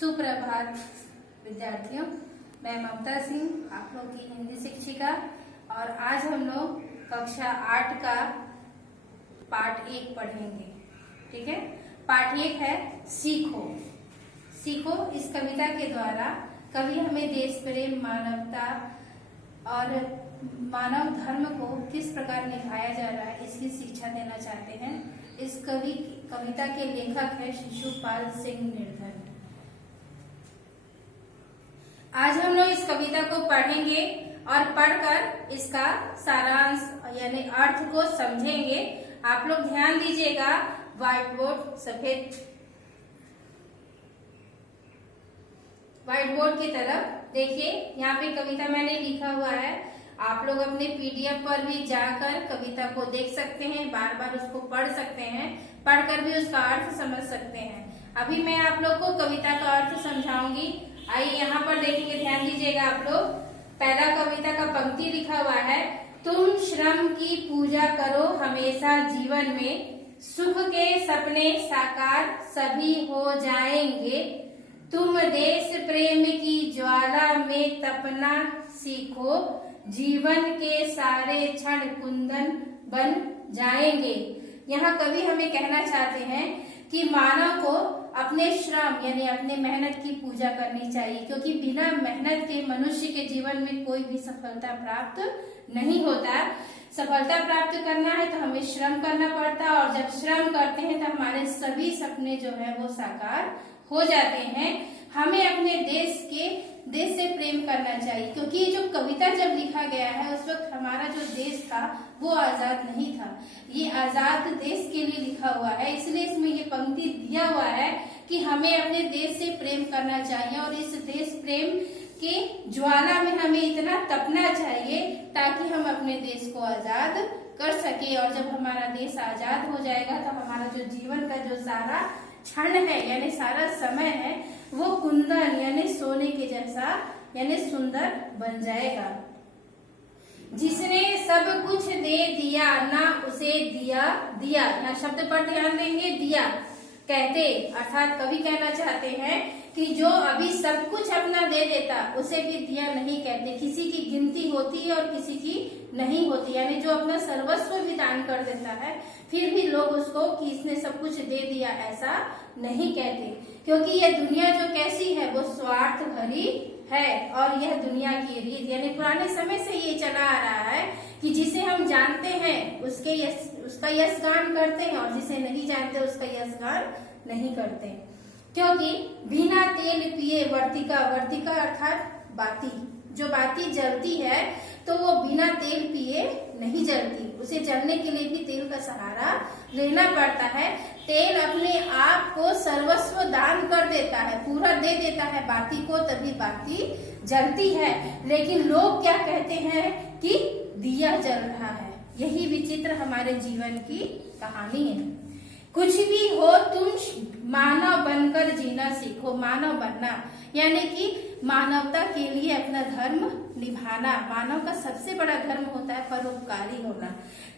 सुप्रभात विद्यार्थियों, मैं ममता सिंह आप लोग की हिंदी शिक्षिका। और आज हम लोग कक्षा 8 का पाठ 1 पढ़ेंगे। ठीक है, पाठ 1 है सीखो। सीखो इस कविता के द्वारा कवि हमें देश प्रेम, मानवता और मानव धर्म को किस प्रकार निभाया जा रहा है इसकी शिक्षा देना चाहते हैं। इस कविता के लेखक है शिशुपाल सिंह निर्धन। आज हम लोग इस कविता को पढ़ेंगे और पढ़कर इसका सारांश यानी अर्थ को समझेंगे। आप लोग ध्यान दीजिएगा, व्हाइट बोर्ड की तरफ देखिए। यहाँ पे कविता मैंने लिखा हुआ है। आप लोग अपने पीडीएफ पर भी जाकर कविता को देख सकते हैं, बार बार उसको पढ़ सकते हैं, पढ़कर भी उसका अर्थ समझ सकते हैं। अभी मैं आप लोग को कविता का अर्थ समझाऊंगी। आइए यहाँ पर देखेंगे, ध्यान दीजिएगा आप लोग। पहला कविता का पंक्ति लिखा हुआ है, तुम श्रम की पूजा करो हमेशा जीवन में, सुख के सपने साकार सभी हो जाएंगे, तुम देश प्रेम की ज्वाला में तपना सीखो, जीवन के सारे क्षण कुंदन बन जाएंगे। यहाँ कवि हमें कहना चाहते हैं कि मानव को अपने श्रम यानी अपने मेहनत की पूजा करनी चाहिए, क्योंकि बिना मेहनत के मनुष्य के जीवन में कोई भी सफलता प्राप्त नहीं होता। सफलता प्राप्त करना है तो हमें श्रम करना पड़ता है, और जब श्रम करते हैं तो हमारे सभी सपने जो है वो साकार हो जाते हैं। हमें अपने देश से प्रेम करना चाहिए, क्योंकि ये जो कविता जब लिखा गया है उस वक्त हमारा जो देश था वो आजाद नहीं था। ये आजाद देश के लिए लिखा हुआ है, इसलिए इसमें ये पंक्ति दिया हुआ है कि हमें अपने देश से प्रेम करना चाहिए, और इस देश प्रेम के ज्वाला में हमें इतना तपना चाहिए ताकि हम अपने देश को आजाद कर सके। और जब हमारा देश आजाद हो जाएगा तो हमारा जो जीवन का जो सारा क्षण है यानी सारा समय है वो कुंदन यानी सोने के जैसा यानी सुंदर बन जाएगा। जिसने सब कुछ दे दिया ना उसे दिया दिया। यहाँ शब्द पर ध्यान देंगे, दिया कहते अर्थात कवि कहना चाहते हैं कि जो अभी सब कुछ अपना दे देता उसे भी दिया नहीं कहते। किसी की गिनती होती है और किसी की नहीं होती, यानी जो अपना सर्वस्व भी दान कर देता है फिर भी लोग उसको कि इसने सब कुछ दे दिया ऐसा नहीं कहते, क्योंकि यह दुनिया जो कैसी है वो स्वार्थ भरी है। और यह दुनिया की रीत यानी पुराने समय से ये चला आ रहा है कि जिसे हम जानते हैं उसका यशगान करते हैं, और जिसे नहीं जानते उसका यशगान नहीं करते। क्योंकि बिना तेल पिए वर्तिका अर्थात बाती, जो बाती जलती है तो वो बिना तेल पिए नहीं जलती, उसे जलने के लिए भी तेल का सहारा लेना पड़ता है। तेल अपने आप को सर्वस्व दान कर देता है, पूरा दे देता है बाती को, तभी बाती जलती है। लेकिन लोग क्या कहते हैं कि दिया जल रहा है। यही विचित्र हमारे जीवन की कहानी है। कुछ भी हो तुम मानव बनकर जीना सीखो। मानव बनना यानी कि मानवता के लिए अपना धर्म निभाना। मानव का सबसे बड़ा धर्म होता है परोपकारी होना।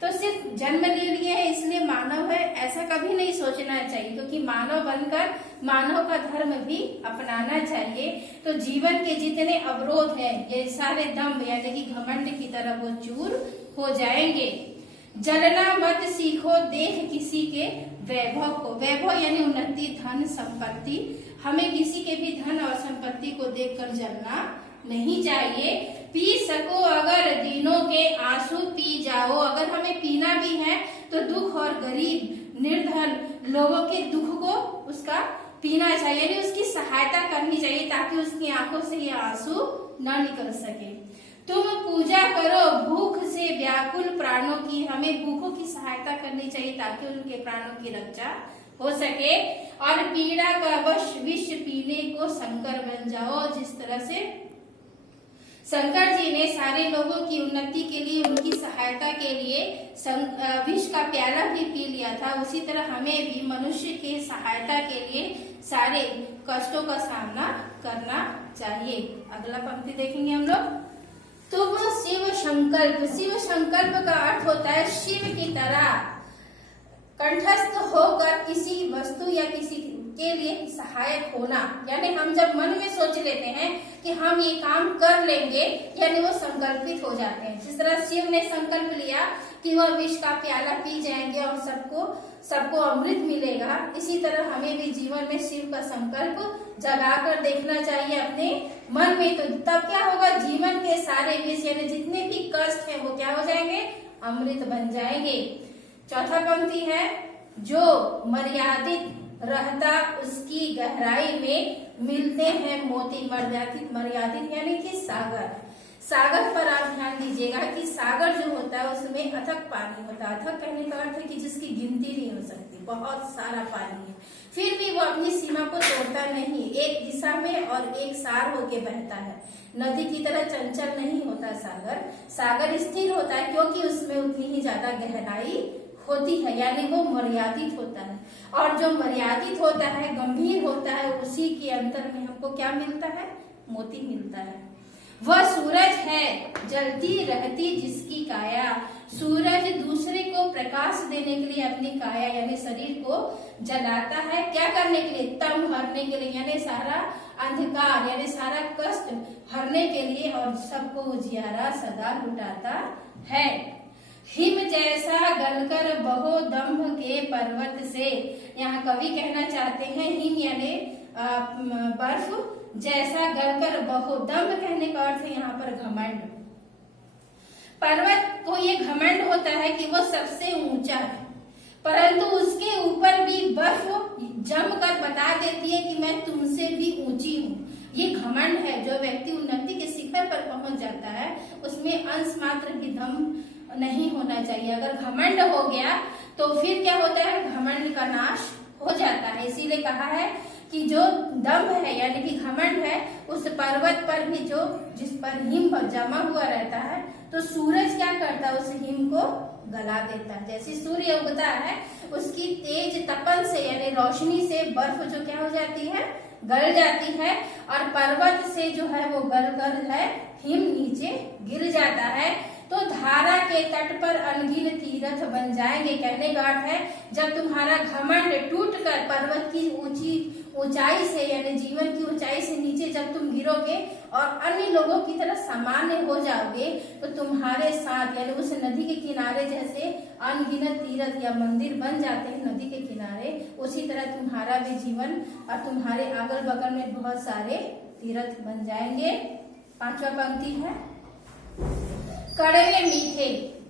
तो सिर्फ जन्म ले लिए है इसलिए मानव है ऐसा कभी नहीं सोचना चाहिए, क्योंकि मानव बनकर मानव का धर्म भी अपनाना चाहिए। तो जीवन के जितने अवरोध है ये सारे दम्भ यानी कि घमंड की तरह वो चूर हो जाएंगे। जलना मत सीखो देख किसी के वैभव को। वैभव यानी उन्नति, धन, संपत्ति। हमें किसी के भी धन और संपत्ति को देखकर जलना नहीं चाहिए। पी सको अगर दिनों के आंसू पी जाओ। अगर हमें पीना भी है तो दुख और गरीब निर्धन लोगों के दुख को उसका पीना चाहिए, यानी उसकी सहायता करनी चाहिए ताकि उसकी आंखों से ये आंसू न निकल सके। तुम पूजा करो भूख से व्याकुल प्राणों की। हमें भूखों की सहायता करनी चाहिए ताकि उनके प्राणों की रक्षा हो सके। और पीड़ा का विष पीने को शंकर बन जाओ। जिस तरह से शंकर जी ने सारे लोगों की उन्नति के लिए, उनकी सहायता के लिए विष का प्याला भी पी लिया था, उसी तरह हमें भी मनुष्य के सहायता के लिए सारे कष्टों का सामना करना चाहिए। अगला पंक्ति देखेंगे हम लोग। तुम शिव संकल्प। शिव संकल्प का अर्थ होता है शिव की तरह कंठस्थ होकर किसी वस्तु या किसी के लिए सहायक होना, यानी हम जब मन में सोच लेते हैं कि हम ये काम कर लेंगे, यानी वो संकल्पित हो जाते हैं। जिस तरह शिव ने संकल्प लिया कि वह विष का प्याला पी जाएंगे और सबको अमृत मिलेगा, इसी तरह हमें भी जीवन में शिव का संकल्प जगाकर देखना चाहिए अपने मन में। तो तब क्या होगा, जीवन के सारे विष यानी जितने भी कष्ट हैं वो क्या हो जाएंगे, अमृत बन जाएंगे। चौथा पंक्ति है, जो मर्यादित रहता उसकी गहराई में मिलते हैं मोती। मर्यादित यानी कि सागर पर आप ध्यान दीजिएगा कि सागर जो होता है उसमें अथक पानी होता है। अथक कहने का अर्थ है कि जिसकी गिनती नहीं हो सकती, बहुत सारा पानी है, फिर भी वो अपनी सीमा को तोड़ता नहीं, एक दिशा में और एक सार होके बहता है। नदी की तरह चंचल नहीं होता सागर स्थिर होता है, क्योंकि उसमें उतनी ही ज्यादा गहराई होती है, यानी वो मर्यादित होता है। और जो मर्यादित होता है, गंभीर होता है, उसी के अंतर में हमको क्या मिलता है, मोती मिलता है। वह सूरज है जलती रहती जिसकी काया। सूरज दूसरे को प्रकाश देने के लिए अपनी काया यानी शरीर को जलाता है, क्या करने के लिए, तम हरने के लिए, यानी सारा अंधकार यानी सारा कष्ट हरने के लिए, और सबको उजियारा सदा लुटाता है। हिम जैसा गलकर बहो दम्भ के पर्वत से। यहाँ कवि कहना चाहते हैं हिम यानी बर्फ, जैसा गलकर बहो, दम्भ कहने का अर्थ है यहाँ पर घमंड। पर्वत को ये घमंड होता है कि वो सबसे ऊंचा है, परंतु उसके ऊपर भी बर्फ जमकर बता देती है कि मैं तुमसे भी ऊंची हूँ। ये घमंड है। जो व्यक्ति उन्नति के शिखर पर पहुंच जाता है उसमें अंश मात्र भी दम नहीं होना चाहिए। अगर घमंड हो गया तो फिर क्या होता है, घमंड का नाश हो जाता है। इसीलिए कहा है कि जो दम्भ है यानी कि घमंड है, उस पर्वत पर भी जो जिस पर हिम जमा हुआ रहता है, तो सूरज क्या करता है, उस हिम को गला देता है। जैसे सूर्य उगता है, उसकी तेज तपन से यानी रोशनी से बर्फ जो क्या हो जाती है, गल जाती है, और पर्वत से जो है वो गल कर है हिम नीचे गिर जाता है। तो धारा के तट पर अनगिन तीर्थ बन जाएंगे। कहने का अर्थ है, जब तुम्हारा घमंड टूटकर पर्वत की ऊंचाई से यानी जीवन की ऊंचाई से नीचे जब तुम गिरोगे और अन्य लोगों की तरह सामान्य हो जाओगे, तो तुम्हारे साथ यानी उस नदी के किनारे जैसे अनगिनत तीर्थ या मंदिर बन जाते हैं नदी के किनारे, उसी तरह तुम्हारा भी जीवन और तुम्हारे अगल बगल में बहुत सारे तीर्थ बन जाएंगे। पांचवा पंक्ति है, कड़वे मीठे।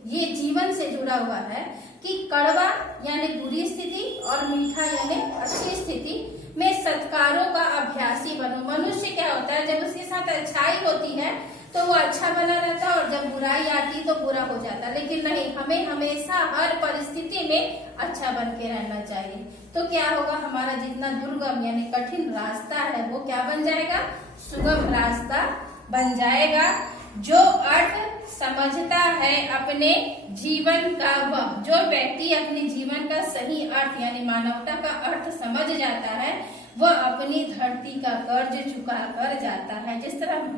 ये जीवन से जुड़ा हुआ है कि कड़वा यानी बुरी स्थिति और मीठा यानी अच्छी स्थिति में सत्कारों का अभ्यासी बनो। मनुष्य क्या होता है, जब उसके साथ अच्छाई होती है तो वो अच्छा बना रहता है, और जब बुराई आती तो बुरा हो जाता है। लेकिन नहीं, हमें हमेशा हर परिस्थिति में अच्छा बन के रहना चाहिए। तो क्या होगा, हमारा जितना दुर्गम यानी कठिन रास्ता है वो क्या बन जाएगा, सुगम रास्ता बन जाएगा। जो अर्थ समझता है अपने जीवन का, वह जो व्यक्ति अपने जीवन का सही अर्थ यानी मानवता का अर्थ समझ जाता है, वह अपनी धरती का कर्ज चुका कर जाता है। जिस तरह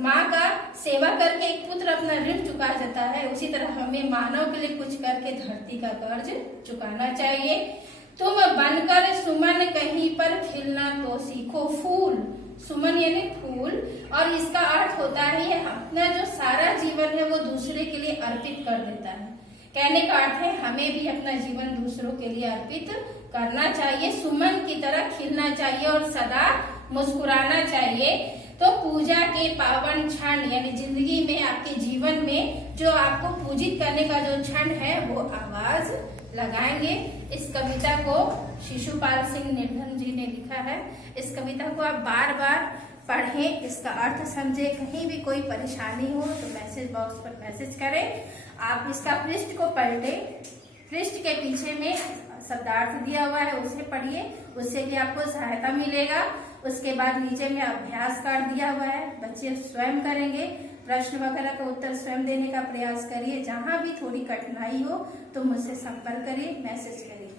माँ का सेवा करके एक पुत्र अपना ऋण चुका जाता है, उसी तरह हमें मानव के लिए कुछ करके धरती का कर्ज चुकाना चाहिए। तुम बनकर सुमन कहीं पर खिलना तो सीखो। फूल, सुमन यानी फूल, और इसका अर्थ होता है अपना जो सारा जीवन है वो दूसरे के लिए अर्पित कर देता है। कहने का अर्थ है हमें भी अपना जीवन दूसरों के लिए अर्पित करना चाहिए, सुमन की तरह खिलना चाहिए और सदा मुस्कुराना चाहिए। तो पूजा के पावन क्षण यानी जिंदगी में आपके जीवन में जो आपको पूजित करने का जो क्षण है वो आवाज लगाएंगे। इस कविता को शिशुपाल सिंह निर्धन जी ने लिखा है। इस कविता को आप बार बार पढ़ें, इसका अर्थ समझें। कहीं भी कोई परेशानी हो तो मैसेज बॉक्स पर मैसेज करें। आप इसका पृष्ठ को पलटें, पृष्ठ के पीछे में शब्दार्थ दिया हुआ है उसे पढ़िए, उससे भी आपको सहायता मिलेगा। उसके बाद नीचे में अभ्यास कार्ड दिया हुआ है, बच्चे स्वयं करेंगे, प्रश्न वगैरह का उत्तर स्वयं देने का प्रयास करिए। जहां भी थोड़ी कठिनाई हो तो मुझसे संपर्क करिए, मैसेज करिए।